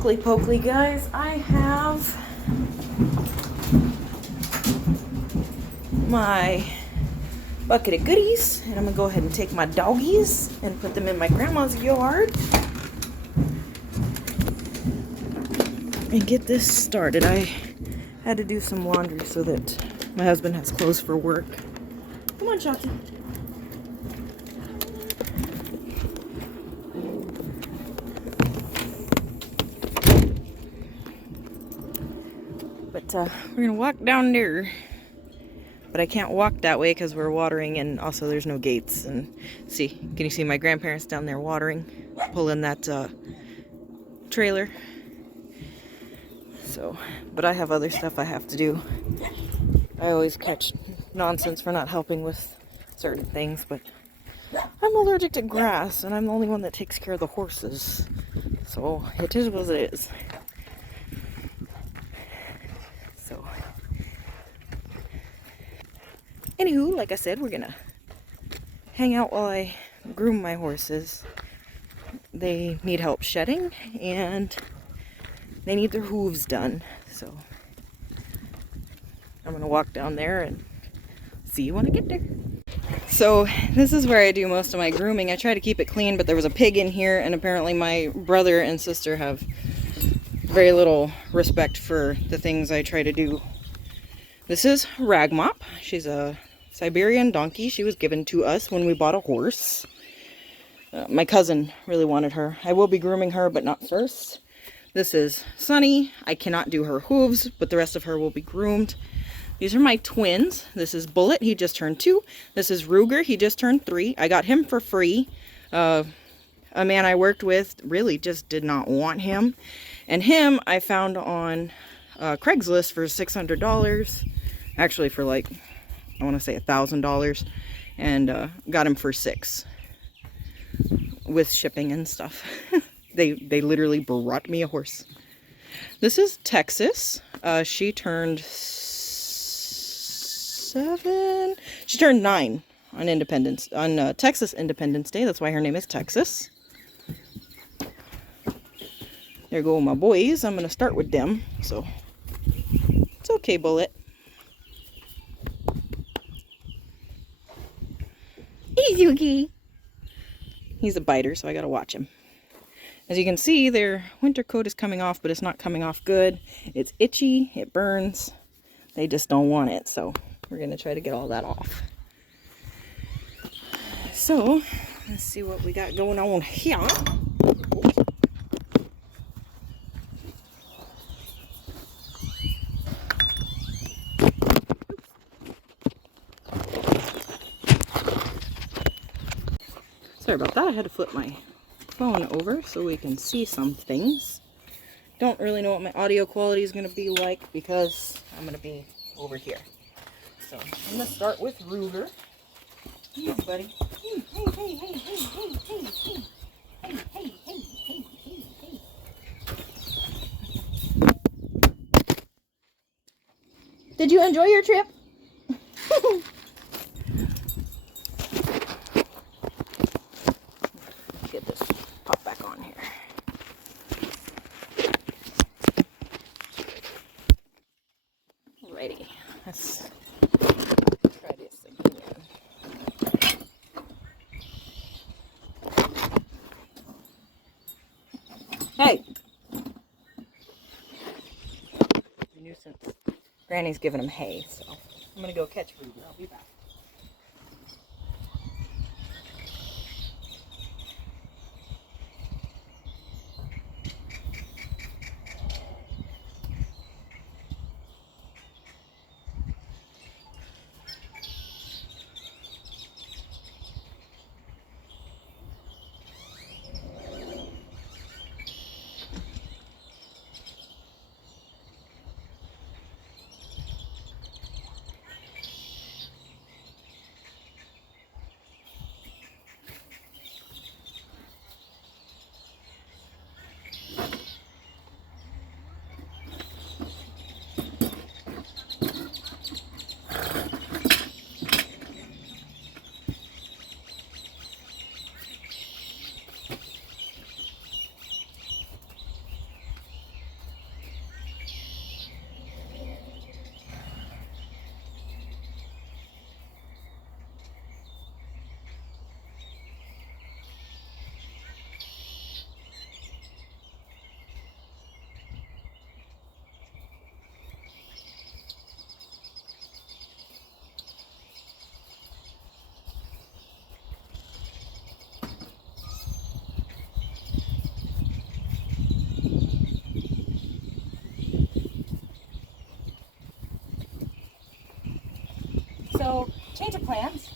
Pokely guys, I have my bucket of goodies, and I'm gonna go ahead and take my doggies and put them in my grandma's yard and get this started. I had to do some laundry so that my husband has clothes for work. Come on, Shotzi. But we're gonna walk down there. But I can't walk that way because we're watering, and also there's no gates. And see, can you see my grandparents down there watering, pulling that trailer? So, but I have other stuff I have to do. I always catch nonsense for not helping with certain things, but I'm allergic to grass, and I'm the only one that takes care of the horses. So it is what it is. So, anywho, like I said, we're gonna hang out while I groom my horses. They need help shedding, and they need their hooves done. So I'm gonna walk down there and see you when I get there. So this is where I do most of my grooming. I try to keep it clean, but there was a pig in here, and apparently my brother and sister have very little respect for the things I try to do. This is Ragmop. She's a Siberian donkey. She was given to us when we bought a horse. My cousin really wanted her. I will be grooming her, but not first. This is Sunny. I cannot do her hooves, but the rest of her will be groomed. These are my twins. This is Bullet. He just turned 2. This is Ruger. He just turned 3. I got him for free. A man I worked with really just did not want him. And him I found on Craigslist for $600. Actually for like, I want to say $1,000. And got him for $6. With shipping and stuff. They literally brought me a horse. This is Texas. She turned 7. She turned 9 on Texas Independence Day. That's why her name is Texas. There go my boys. I'm gonna start with them. So it's okay, Bullet. Hey, Yuki. He's a biter, so I gotta watch him. As you can see, their winter coat is coming off, but it's not coming off good. It's itchy, it burns. They just don't want it, so we're gonna try to get all that off. So, let's see what we got going on here. Sorry about that, I had to flip my phone over so we can see some things. Don't really know what my audio quality is going to be like because I'm going to be over here. So I'm going to start with Ruger. Hey, buddy. Hey, hey, hey, hey, hey, hey, hey, hey, hey, hey, hey, hey, hey. Did you enjoy your trip? Get this pop back on here. Alrighty, let's try this again. Hey! Nuisance. Granny's giving him hay, so I'm gonna go catch Ruger. I'll be back. So, change of plans.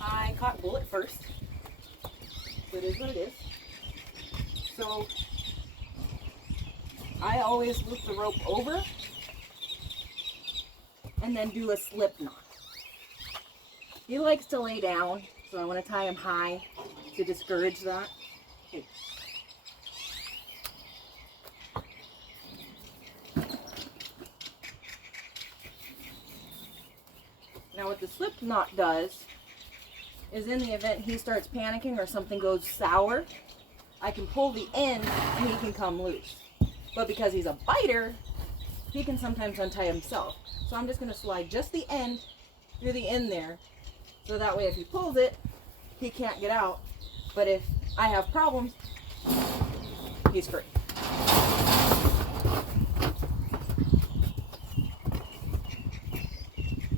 I caught Bullet first. So it is what it is. So, I always loop the rope over and then do a slip knot. He likes to lay down, so I want to tie him high to discourage that. Okay. Now what the slip knot does is, in the event he starts panicking or something goes sour, I can pull the end and he can come loose. But because he's a biter, he can sometimes untie himself. So I'm just going to slide just the end through the end there, so that way if he pulls it, he can't get out. But if I have problems, he's free.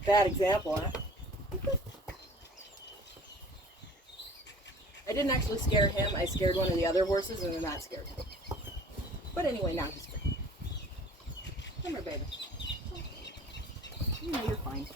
Bad example, huh? I didn't actually scare him. I scared one of the other horses, and then that scared him. But anyway, now he's free. Come here, baby. You know you're fine.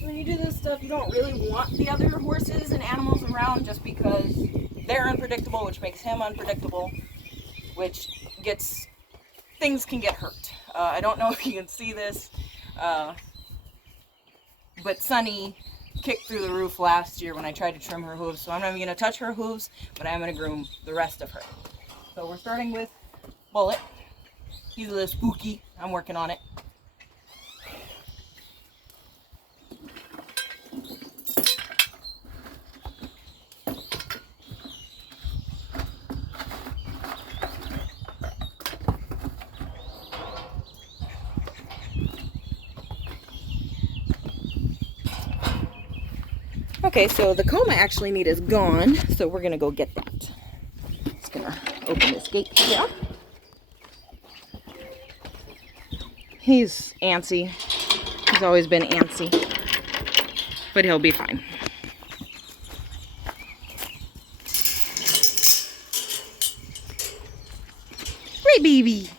When you do this stuff, you don't really want the other horses and animals around, just because they're unpredictable, which makes him unpredictable, which gets, things can get hurt. I don't know if you can see this, but Sunny kicked through the roof last year when I tried to trim her hooves, so I'm not even going to touch her hooves, but I'm going to groom the rest of her. So we're starting with Bullet. He's a little spooky. I'm working on it. Okay, so the comb I actually need is gone, so we're gonna go get that. Just gonna open this gate here. He's antsy. He's always been antsy, but he'll be fine. Right, baby.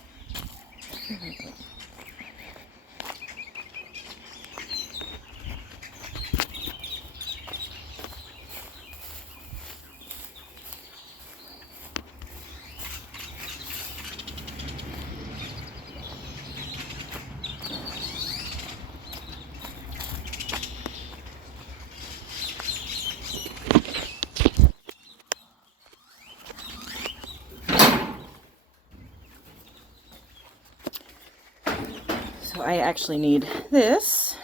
So I actually need this,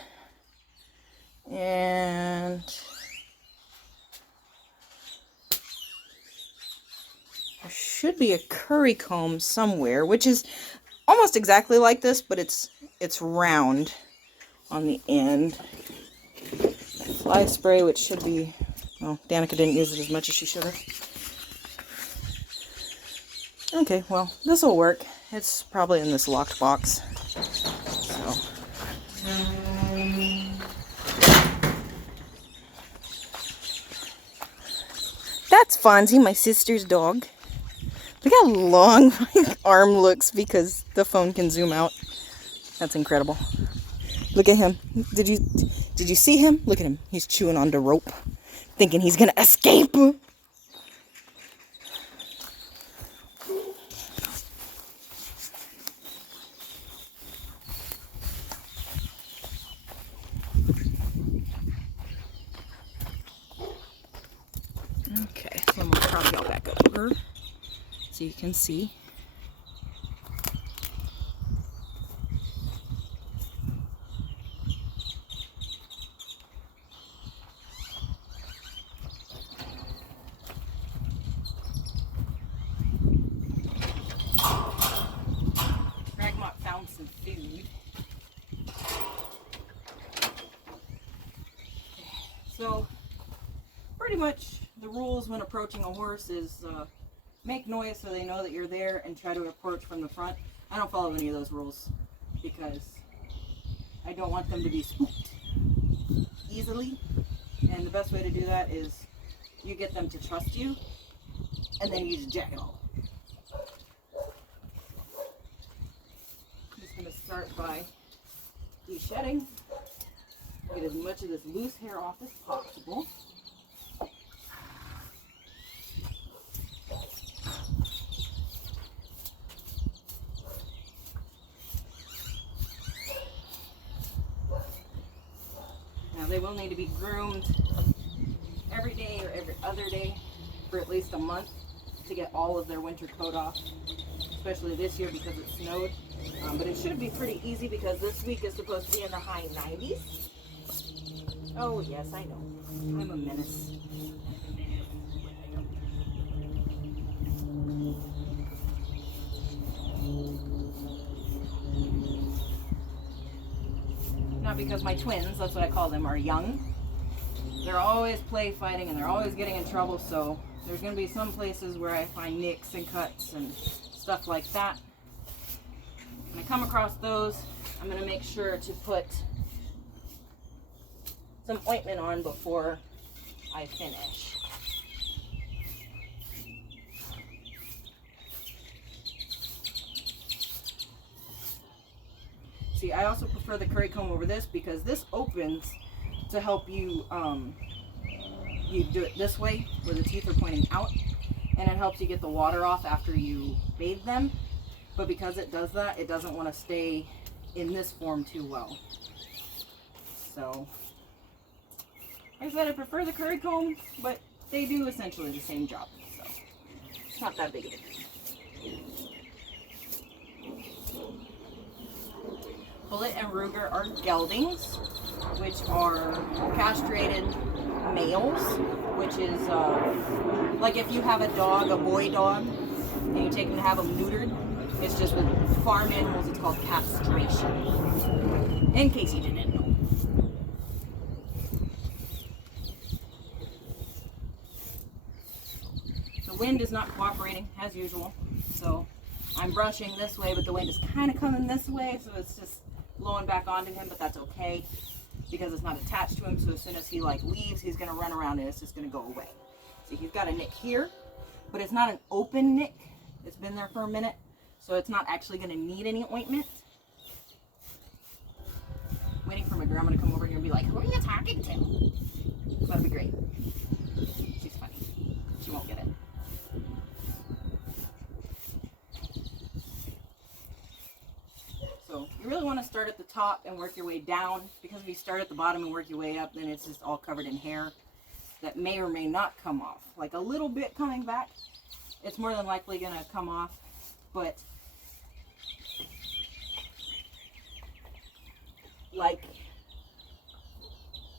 and there should be a curry comb somewhere, which is almost exactly like this, but it's round on the end. Fly spray, which should be, well, Danica didn't use it as much as she should have. Okay, well, this will work. It's probably in this locked box. So. That's Fonzie, my sister's dog. Look how long my arm looks because the phone can zoom out. That's incredible. Look at him. Did you see him? Look at him. He's chewing on the rope, thinking he's gonna escape. Okay, so I'm gonna probably go back over so you can see. Ragmont found some food. So, pretty much the rules when approaching a horse is make noise so they know that you're there and try to approach from the front. I don't follow any of those rules. because I don't want them to be spooked easily. And the best way to do that is you get them to trust you, and then you just jack it all. I'm just going to start by de-shedding. Get as much of this loose hair off as possible. Now they will need to be groomed every day or every other day for at least a month to get all of their winter coat off, especially this year because it snowed. But it should be pretty easy because this week is supposed to be in the high 90s. Oh yes, I know. I'm a menace. Not because my twins, that's what I call them, are young. They're always play fighting and they're always getting in trouble, so there's going to be some places where I find nicks and cuts and stuff like that. When I come across those, I'm going to make sure to put some ointment on before I finish. See, I also prefer the curry comb over this because this opens to help you, you do it this way where the teeth are pointing out, and it helps you get the water off after you bathe them. But because it does that, it doesn't want to stay in this form too well. So, like I said, I prefer the curry comb, but they do essentially the same job, so it's not that big of a deal. Bullet and Ruger are geldings, which are castrated males, which is like if you have a dog, a boy dog, and you take him to have him neutered. It's just with farm animals, it's called castration, in case you didn't know. The wind is not cooperating as usual, so I'm brushing this way, but the wind is kind of coming this way, so it's just blowing back onto him, but that's okay because it's not attached to him, so as soon as he leaves, he's going to run around and it's just going to go away. See, he's got a nick here, but it's not an open nick. It's been there for a minute. So it's not actually going to need any ointment. Waiting for my grandma to come over here and be like, who are you talking to? That'd be great. She's funny. She won't get it. So you really want to start at the top and work your way down, because if you start at the bottom and work your way up, then it's just all covered in hair that may or may not come off. Like a little bit coming back, it's more than likely going to come off, but like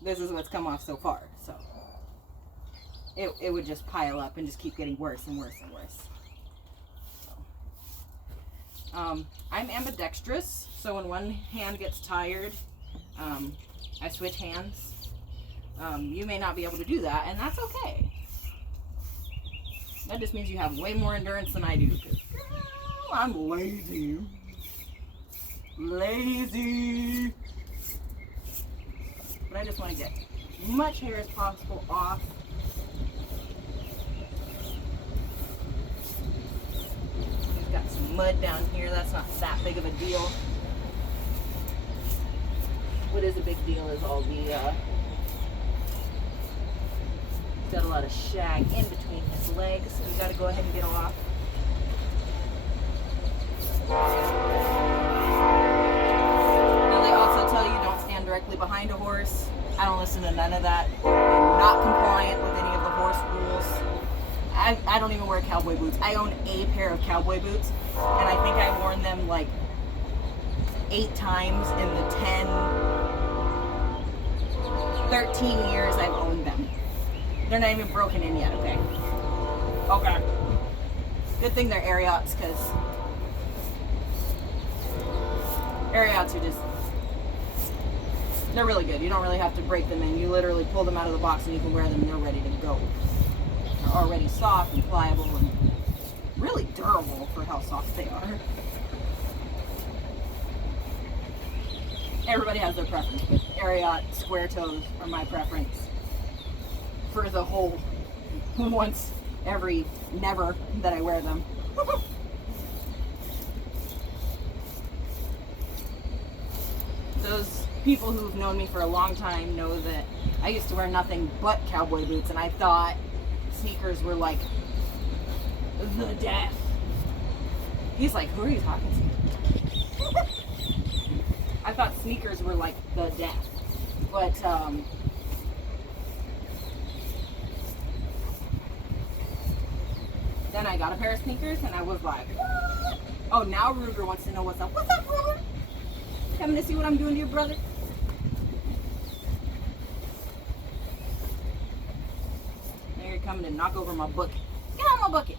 this is what's come off so far, so it would just pile up and just keep getting worse and worse and worse. So, I'm ambidextrous, so when one hand gets tired, I switch hands. You may not be able to do that, and that's okay. That just means you have way more endurance than I do, because I'm lazy. Lazy. But I just want to get as much hair as possible off. We've got some mud down here. That's not that big of a deal. What is a big deal is all the, got a lot of shag in between his legs, so we got to go ahead and get off. Now they also tell you don't stand directly behind a horse. I don't listen to none of that. I'm not compliant with any of the horse rules. I don't even wear cowboy boots. I own a pair of cowboy boots, and I think I've worn them like 8 times in the 13 years I've owned them. They're not even broken in yet, okay? Okay. Good thing they're Ariats, because Ariats are just, they're really good. You don't really have to break them in. You literally pull them out of the box and you can wear them and they're ready to go. They're already soft and pliable and really durable for how soft they are. Everybody has their preference, but Ariat square toes are my preference for the whole once every never that I wear them. Those people who've known me for a long time know that I used to wear nothing but cowboy boots, and I thought sneakers were like the death. He's like, who are you talking to? I thought sneakers were like the death. But then I got a pair of sneakers and I was like, what? Oh, now Ruger wants to know what's up. What's up, Ruger? Coming to see what I'm doing to your brother? Now you're coming to knock over my bucket. Get out of my bucket.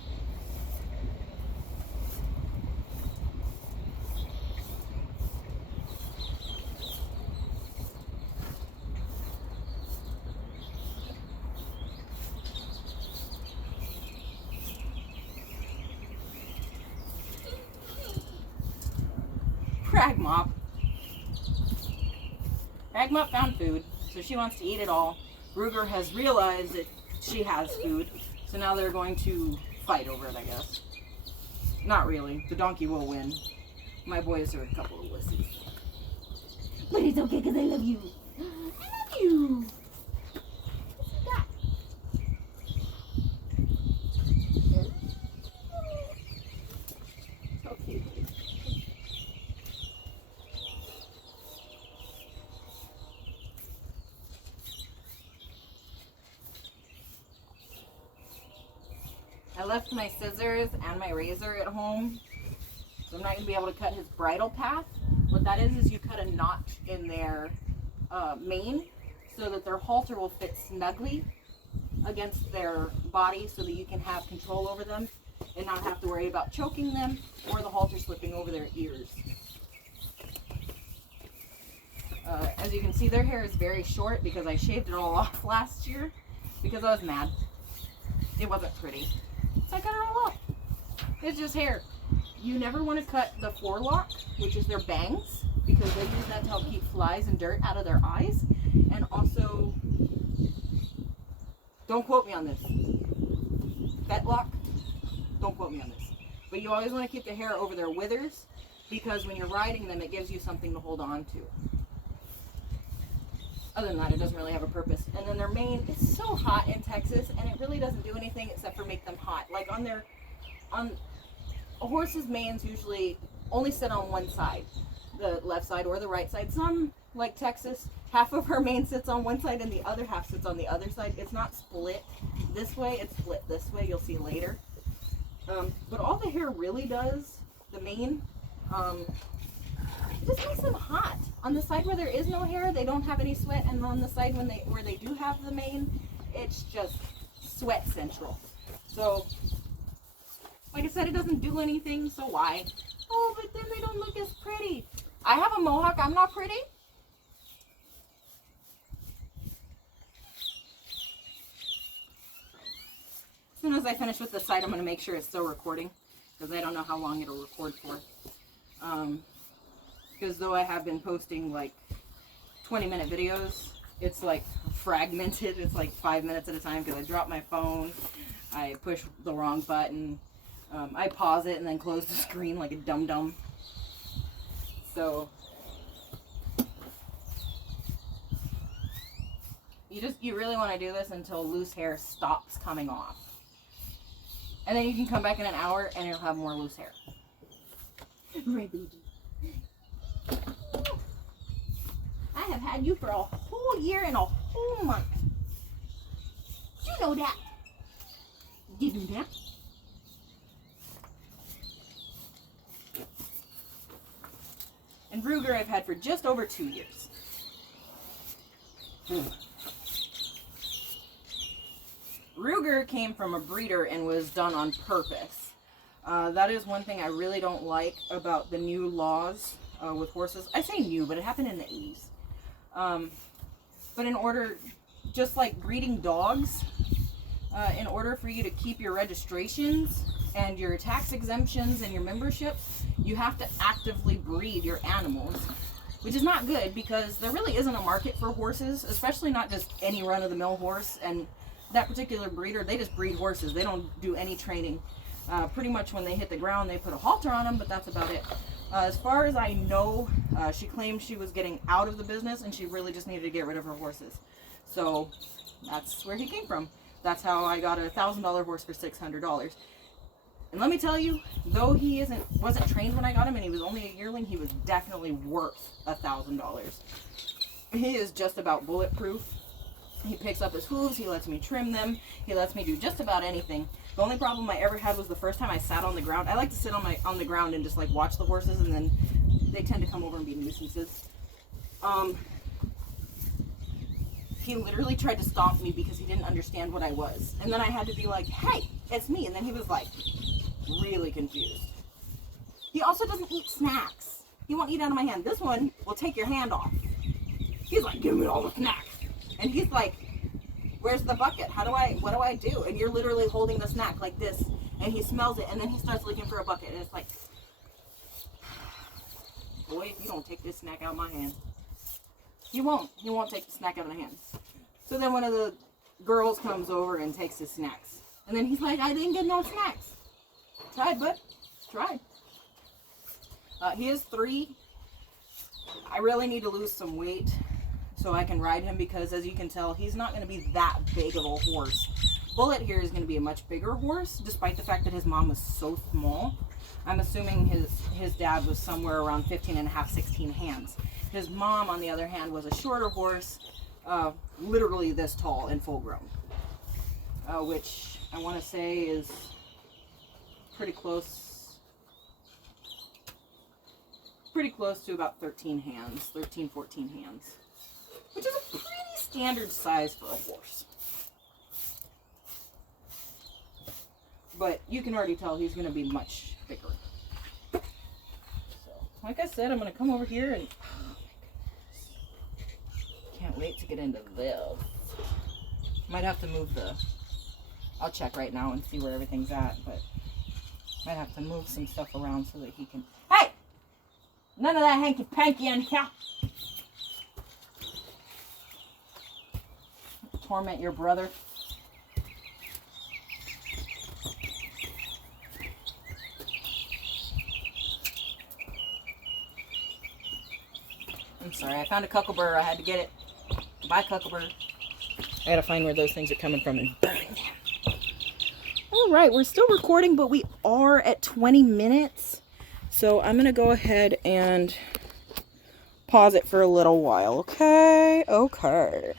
Ragmop. Ragmop found food, so she wants to eat it all. Ruger has realized that she has food, so now they're going to fight over it, I guess. Not really. The donkey will win. My boys are a couple of wussies. But it's okay because I love you. I love you. So cute. I left my scissors and my razor at home, so I'm not going to be able to cut his bridle path. What that is you cut a notch in their mane so that their halter will fit snugly against their body so that you can have control over them and not have to worry about choking them or the halter slipping over their ears. As you can see, their hair is very short because I shaved it all off last year because I was mad. It wasn't pretty. So I cut it all off. It's just hair. You never want to cut the forelock, which is their bangs, because they use that to help keep flies and dirt out of their eyes. And also, don't quote me on this. Fetlock, don't quote me on this. But you always want to keep the hair over their withers, because when you're riding them, it gives you something to hold on to. Other than that, it doesn't really have a purpose. And then their mane is so hot in Texas, and it really doesn't do anything except for make them hot. Like on a horse's manes usually only sit on one side, the left side or the right side. Some, like Texas, half of her mane sits on one side and the other half sits on the other side. It's not split this way, it's split this way. You'll see later. But all the hair really does, the mane, it just makes them hot. On the side where there is no hair, they don't have any sweat, and on the side where they do have the mane, it's just sweat central. So, like I said, it doesn't do anything, so why? Oh, but then they don't look as pretty. I have a mohawk, I'm not pretty. As soon as I finish with the side, I'm going to make sure it's still recording, because I don't know how long it'll record for. Because though I have been posting like 20-minute videos, it's like fragmented. It's like 5 minutes at a time because I drop my phone, I push the wrong button, I pause it and then close the screen like a dum-dum. So you really want to do this until loose hair stops coming off. And then you can come back in an hour and you'll have more loose hair. Right, baby. I have had you for a whole year and a whole month. Did you know that? Did you know that? And Ruger I've had for just over 2 years. Ruger came from a breeder and was done on purpose. That is one thing I really don't like about the new laws with horses. I say new, but it happened in the 80s. But in order, just like breeding dogs, in order for you to keep your registrations and your tax exemptions and your memberships, you have to actively breed your animals. which is not good because there really isn't a market for horses, especially not just any run-of-the-mill horse. And that particular breeder, they just breed horses. They don't do any training. Pretty much when they hit the ground, they put a halter on them, but that's about it. As far as I know, she claimed she was getting out of the business and she really just needed to get rid of her horses. So that's where he came from. That's how I got a $1,000 horse for $600. And let me tell you, though he wasn't trained when I got him and he was only a yearling, he was definitely worth $1,000. He is just about bulletproof. He picks up his hooves, he lets me trim them, he lets me do just about anything. The only problem I ever had was the first time I sat on the ground. I like to sit on the ground and just like watch the horses, and then they tend to come over and be nuisances. He literally tried to stop me because he didn't understand what I was. And then I had to be like, hey, it's me. And then he was like really confused. He also doesn't eat snacks. He won't eat out of my hand. This one will take your hand off. He's like, give me all the snacks. And he's like, where's the bucket? What do I do? And you're literally holding the snack like this, and he smells it, and then he starts looking for a bucket, and it's like, boy, if you don't take this snack out of my hand. He won't take the snack out of my hand. So then one of the girls comes over and takes his snacks. And then he's like, I didn't get no snacks. Tried, bud. Tried. He is 3. I really need to lose some weight so I can ride him, because as you can tell, he's not going to be that big of a horse. Bullet here is going to be a much bigger horse, despite the fact that his mom was so small. I'm assuming his dad was somewhere around 15 and a half, 16 hands. His mom, on the other hand, was a shorter horse, literally this tall and full grown, which I want to say is pretty close to about 13 hands, 13, 14 hands. Which is a pretty standard size for a horse. But you can already tell he's going to be much bigger. So, like I said, I'm going to come over here and... Oh my goodness. Can't wait to get into this. Might have to move the... I'll check right now and see where everything's at, but... Might have to move some stuff around so that he can... Hey! None of that hanky-panky in here! Torment your brother. I'm sorry, I found a cuckleburr. I had to get it. Bye, cuckleburr. I gotta find where those things are coming from and burn them. Alright, we're still recording, but we are at 20 minutes. So I'm gonna go ahead and pause it for a little while, okay? Okay.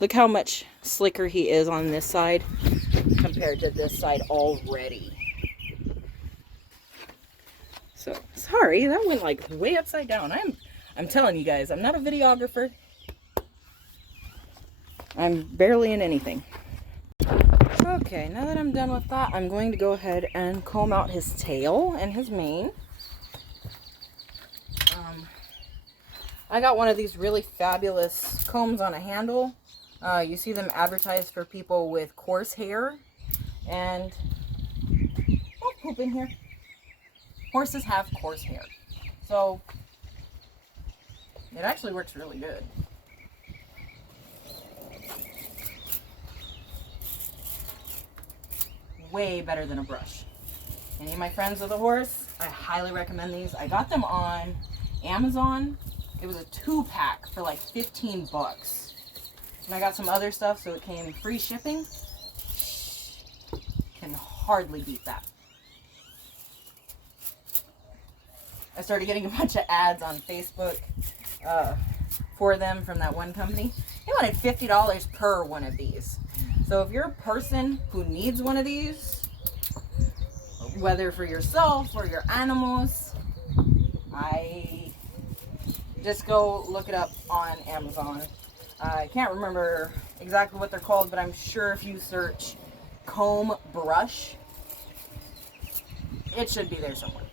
Look how much slicker he is on this side compared to this side already. So, sorry, that went like way upside down. I'm telling you guys, I'm not a videographer. I'm barely in anything. Okay, now that I'm done with that, I'm going to go ahead and comb out his tail and his mane. I got one of these really fabulous combs on a handle. You see them advertised for people with coarse hair, and oh, poop in here. Horses have coarse hair, so it actually works really good. Way better than a brush. Any of my friends with a horse, I highly recommend these. I got them on Amazon. It was a 2-pack for like 15 bucks. And I got some other stuff, so it came free shipping. Can hardly beat that. I started getting a bunch of ads on Facebook for them from that one company. They wanted $50 per one of these. So if you're a person who needs one of these, whether for yourself or your animals, I just go look it up on Amazon. I can't remember exactly what they're called, but I'm sure if you search comb brush, it should be there somewhere.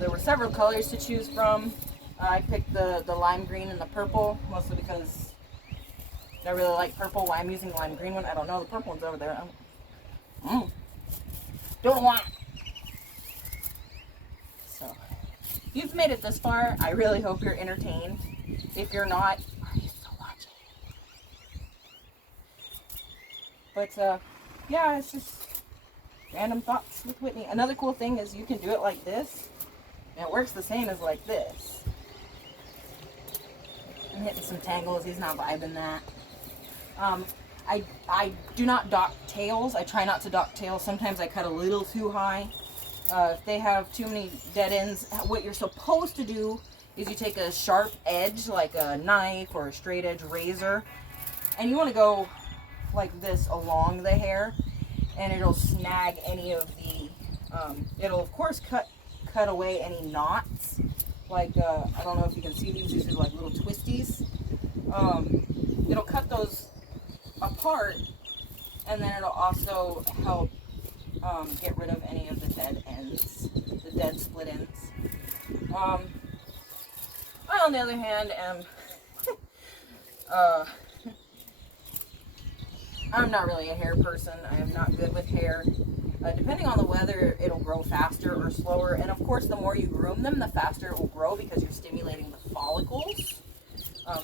There were several colors to choose from. I picked the lime green and the purple, mostly because I really like purple. Why I'm using the lime green one, I don't know. The purple one's over there. Don't want. So, you've made it this far, I really hope you're entertained. If you're not, are you still watching? But yeah, it's just random thoughts with Whitney. Another cool thing is you can do it like this, and it works the same as like this. I'm hitting some tangles. He's not vibing that. I do not dock tails. I try not to dock tails. Sometimes I cut a little too high. If they have too many dead ends, what you're supposed to do is you take a sharp edge, like a knife or a straight edge razor, and you want to go like this along the hair, and it'll snag any of the, it'll of course cut away any knots. Like, I don't know if you can see these are like little twisties. It'll cut those apart, and then it'll also help get rid of any of the dead ends, the dead split ends. I, on the other hand, am I'm not really a hair person. I am not good with hair. Depending on the weather, it'll grow faster or slower, and of course the more you groom them, the faster it will grow because you're stimulating the follicles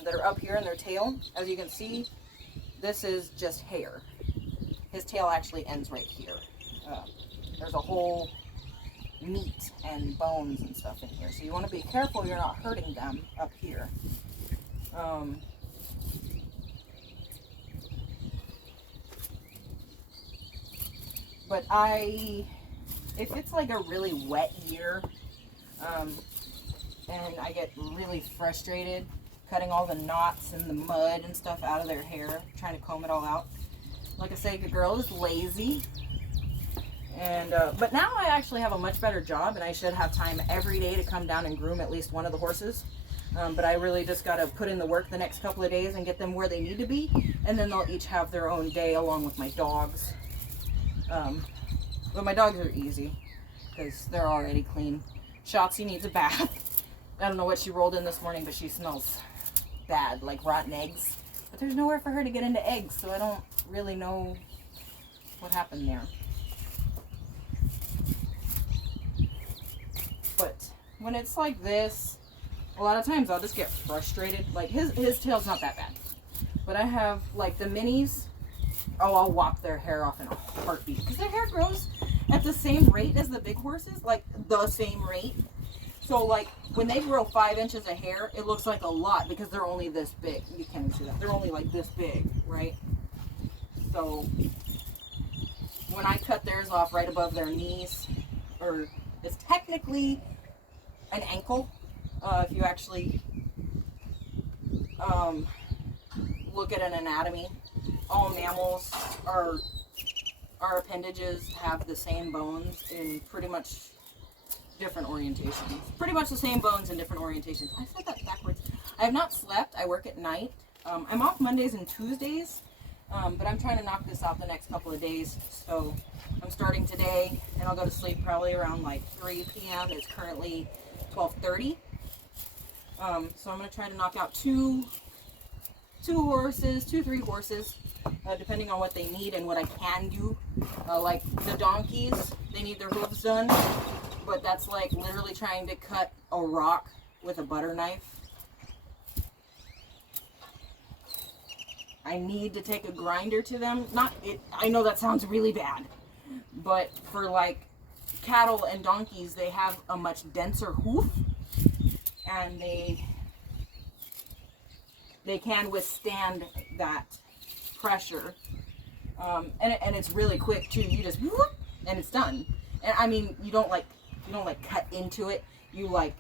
that are up here in their tail. As you can see, this is just hair. His tail actually ends right here. There's a whole meat and bones and stuff in here, so you want to be careful you're not hurting them up here. But if it's like a really wet year, and I get really frustrated cutting all the knots and the mud and stuff out of their hair, trying to comb it all out. Like I say, the girl is lazy. And but now I actually have a much better job, and I should have time every day to come down and groom at least one of the horses. But I really just got to put in the work the next couple of days and get them where they need to be, and then they'll each have their own day along with my dogs. But my dogs are easy because they're already clean. Shotzi needs a bath. I don't know what she rolled in this morning, but she smells bad, like rotten eggs. But there's nowhere for her to get into eggs, so I don't really know what happened there. But when it's like this, a lot of times I'll just get frustrated. Like his tail's not that bad, but I have like the minis. Oh, I'll whop their hair off in a heartbeat because their hair grows at the same rate as the big horses, like the same rate. So like when they grow 5 inches of hair, it looks like a lot because they're only this big. You can't even see that. They're only like this big, right? So when I cut theirs off right above their knees, or it's technically an ankle, if you actually look at an anatomy, all mammals, our appendages have the same bones in pretty much different orientations. Pretty much the same bones in different orientations. I said that backwards. I have not slept. I work at night. I'm off Mondays and Tuesdays, but I'm trying to knock this out the next couple of days. So I'm starting today, and I'll go to sleep probably around like 3 p.m. It's currently 12:30. So I'm going to try to knock out two, 3 horses, depending on what they need and what I can do. Like the donkeys, they need their hooves done, but that's like literally trying to cut a rock with a butter knife. I need to take a grinder to them. I know that sounds really bad, but for like cattle and donkeys, they have a much denser hoof, and they can withstand that pressure, and it's really quick too. You just whoop, and it's done. And I mean, you don't like cut into it. You like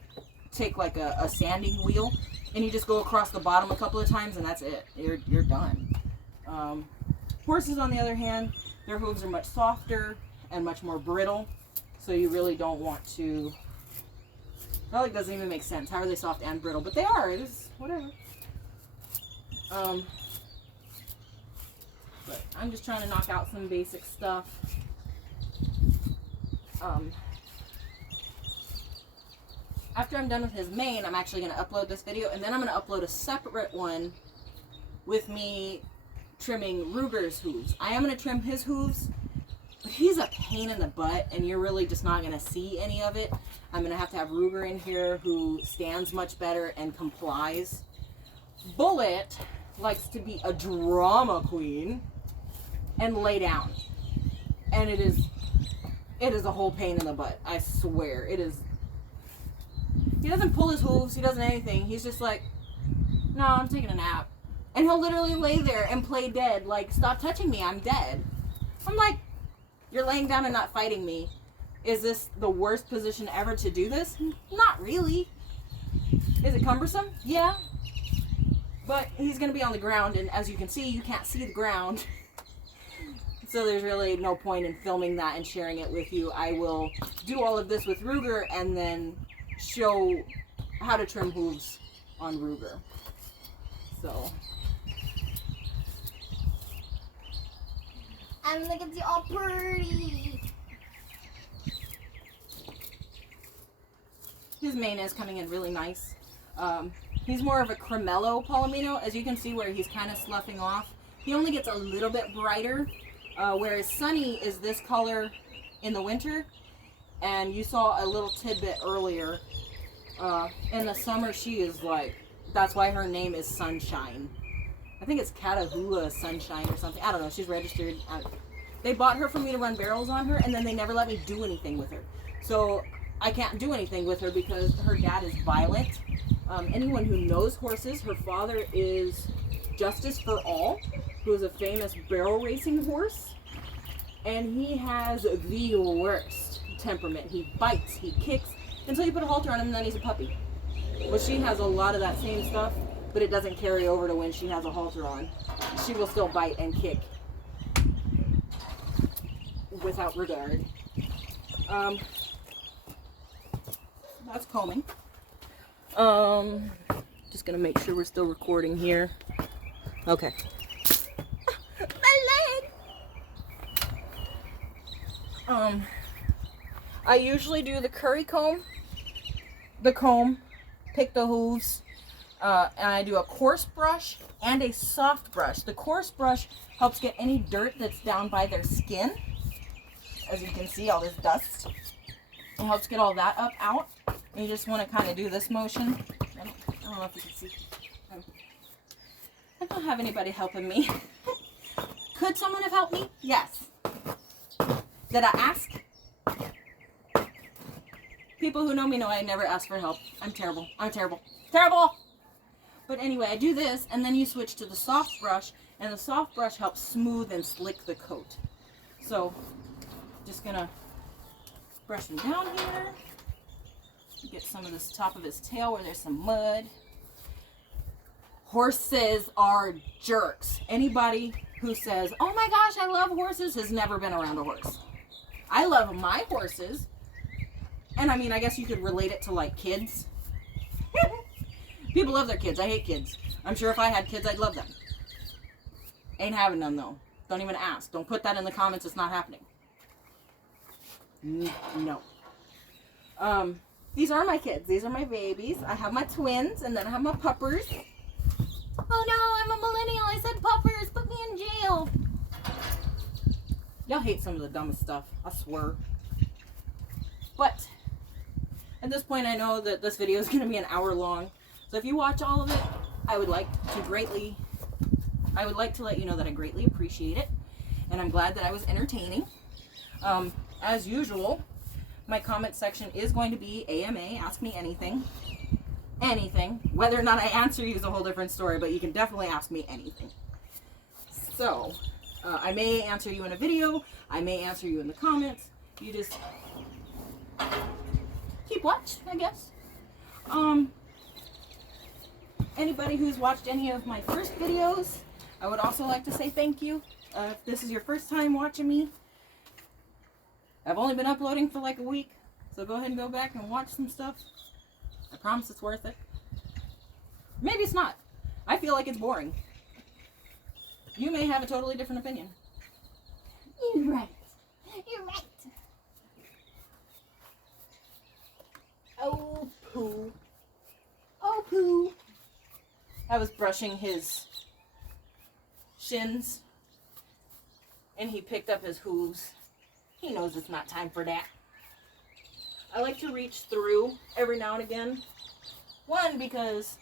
take like a sanding wheel, and you just go across the bottom a couple of times, and that's it. You're done. Horses, on the other hand, their hooves are much softer and much more brittle, so you really don't want to. That like doesn't even make sense. How are they soft and brittle? But they are. It is whatever. But I'm just trying to knock out some basic stuff. After I'm done with his mane, I'm actually going to upload this video, and then I'm going to upload a separate one with me trimming Ruger's hooves. I am going to trim his hooves, but he's a pain in the butt, and you're really just not going to see any of it. I'm going to have Ruger in here, who stands much better and complies. Bullet likes to be a drama queen and lay down. And it is a whole pain in the butt. I swear. It is. He doesn't pull his hooves. He doesn't anything. He's just like, no, I'm taking a nap. And he'll literally lay there and play dead. Like, stop touching me. I'm dead. I'm like, you're laying down and not fighting me. Is this the worst position ever to do this? Not really. Is it cumbersome? Yeah. But he's going to be on the ground, and as you can see, you can't see the ground. So there's really no point in filming that and sharing it with you. I will do all of this with Ruger and then show how to trim hooves on Ruger. So. And look at you all pretty. His mane is coming in really nice. He's more of a cremello palomino, as you can see where he's kind of sloughing off. He only gets a little bit brighter, whereas Sunny is this color in the winter. And you saw a little tidbit earlier. In the summer, she is like, that's why her name is Sunshine. I think it's Catahoula Sunshine or something. I don't know. She's registered. They bought her for me to run barrels on her, and then they never let me do anything with her. So I can't do anything with her because her dad is violent. Anyone who knows horses, her father is Justice for All, who is a famous barrel racing horse. And he has the worst temperament. He bites, he kicks, until you put a halter on him, and then he's a puppy. Well, she has a lot of that same stuff, but it doesn't carry over to when she has a halter on. She will still bite and kick without regard. That's combing. Just gonna make sure we're still recording here. Okay. My leg. I usually do the curry comb, pick the hooves, and I do a coarse brush and a soft brush. The coarse brush helps get any dirt that's down by their skin. As you can see, all this dust. It helps get all that out. And you just want to kind of do this motion. I don't know if you can see. I don't have anybody helping me. Could someone have helped me? Yes. Did I ask? People who know me know I never ask for help. I'm terrible. I'm terrible. Terrible! But anyway, I do this, and then you switch to the soft brush, and the soft brush helps smooth and slick the coat. So, just gonna brush him down here. Get some of this top of his tail where there's some mud. Horses are jerks. Anybody who says, oh my gosh, I love horses, has never been around a horse. I love my horses. And I mean, I guess you could relate it to like kids. People love their kids. I hate kids. I'm sure if I had kids, I'd love them. Ain't having none though. Don't even ask. Don't put that in the comments. It's not happening. No. These are my kids. These are my babies. I have my twins, and then I have my puppers. Oh no, I'm a millennial. I said puppers. Put me in jail. Y'all hate some of the dumbest stuff. I swear. But at this point, I know that this video is going to be an hour long. So if you watch all of it, I would like to let you know that I greatly appreciate it. And I'm glad that I was entertaining. As usual, my comment section is going to be AMA, ask me anything. Anything. Whether or not I answer you is a whole different story, but you can definitely ask me anything. So, I may answer you in a video, I may answer you in the comments. You just keep watch, I guess. Anybody who's watched any of my first videos, I would also like to say thank you. If this is your first time watching me, I've only been uploading for like a week, so go ahead and go back and watch some stuff. I promise it's worth it. Maybe it's not. I feel like it's boring. You may have a totally different opinion. You're right. You're right. Oh, poo. Oh, poo. I was brushing his shins, and he picked up his hooves. He knows it's not time for that. I like to reach through every now and again. One, because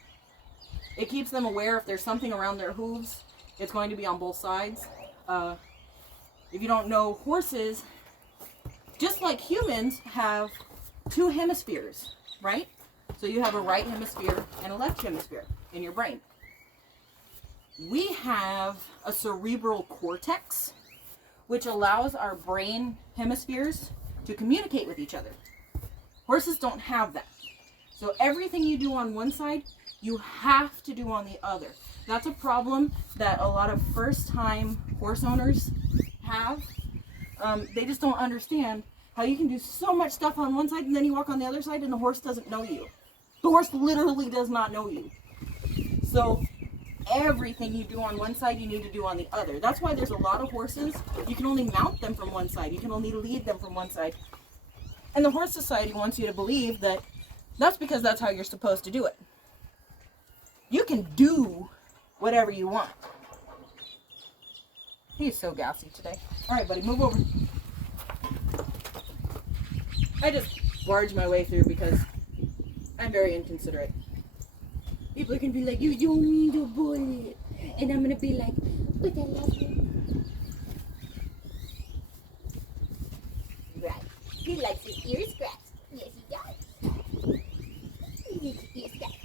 it keeps them aware if there's something around their hooves, it's going to be on both sides. If you don't know, horses, just like humans, have two hemispheres, right? So you have a right hemisphere and a left hemisphere in your brain. We have a cerebral cortex, which allows our brain hemispheres to communicate with each other. Horses don't have that. So everything you do on one side, you have to do on the other. That's a problem that a lot of first-time horse owners have. They just don't understand how you can do so much stuff on one side and then you walk on the other side and the horse doesn't know you. The horse literally does not know you. So everything you do on one side, you need to do on the other. That's why there's a lot of horses, you can only mount them from one side. You can only lead them from one side. And the Horse Society wants you to believe that that's because that's how you're supposed to do it. You can do whatever you want. He's so gassy today. All right, buddy, move over. I just barge my way through because I'm very inconsiderate. People can be like, you don't need a bullet. And I'm gonna be like, but I love you. Right. He likes his ear scratched. Yes, he does. He needs his ear scratched.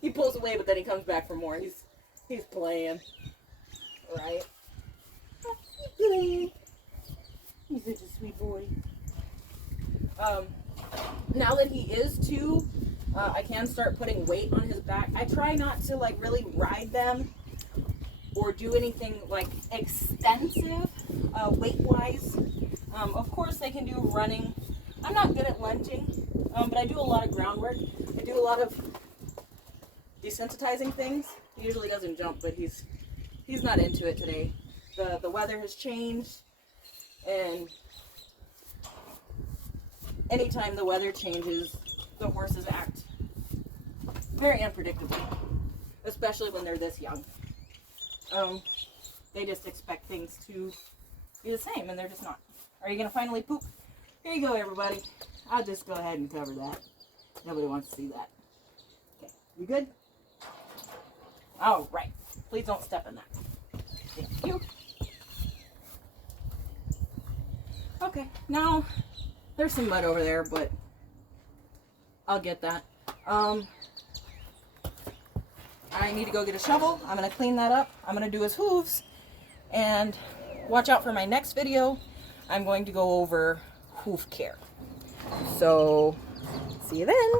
He pulls away, but then he comes back for more. He's playing. Right? He's playing. He's such a sweet boy. Now that he is two, I can start putting weight on his back. I try not to like really ride them or do anything like extensive weight-wise. Of course, they can do running. I'm not good at lunging, but I do a lot of groundwork. I do a lot of desensitizing things. He usually doesn't jump, but he's not into it today. The weather has changed, and anytime the weather changes, the horses act very unpredictably, especially when they're this young. They just expect things to be the same, and they're just not. Are you going to finally poop? Here you go, everybody. I'll just go ahead and cover that. Nobody wants to see that. Okay, you good? All right. Please don't step in that. Thank you. Okay, now there's some mud over there, but I'll get that. I need to go get a shovel. I'm going to clean that up. I'm going to do his hooves. And watch out for my next video. I'm going to go over hoof care. So, see you then.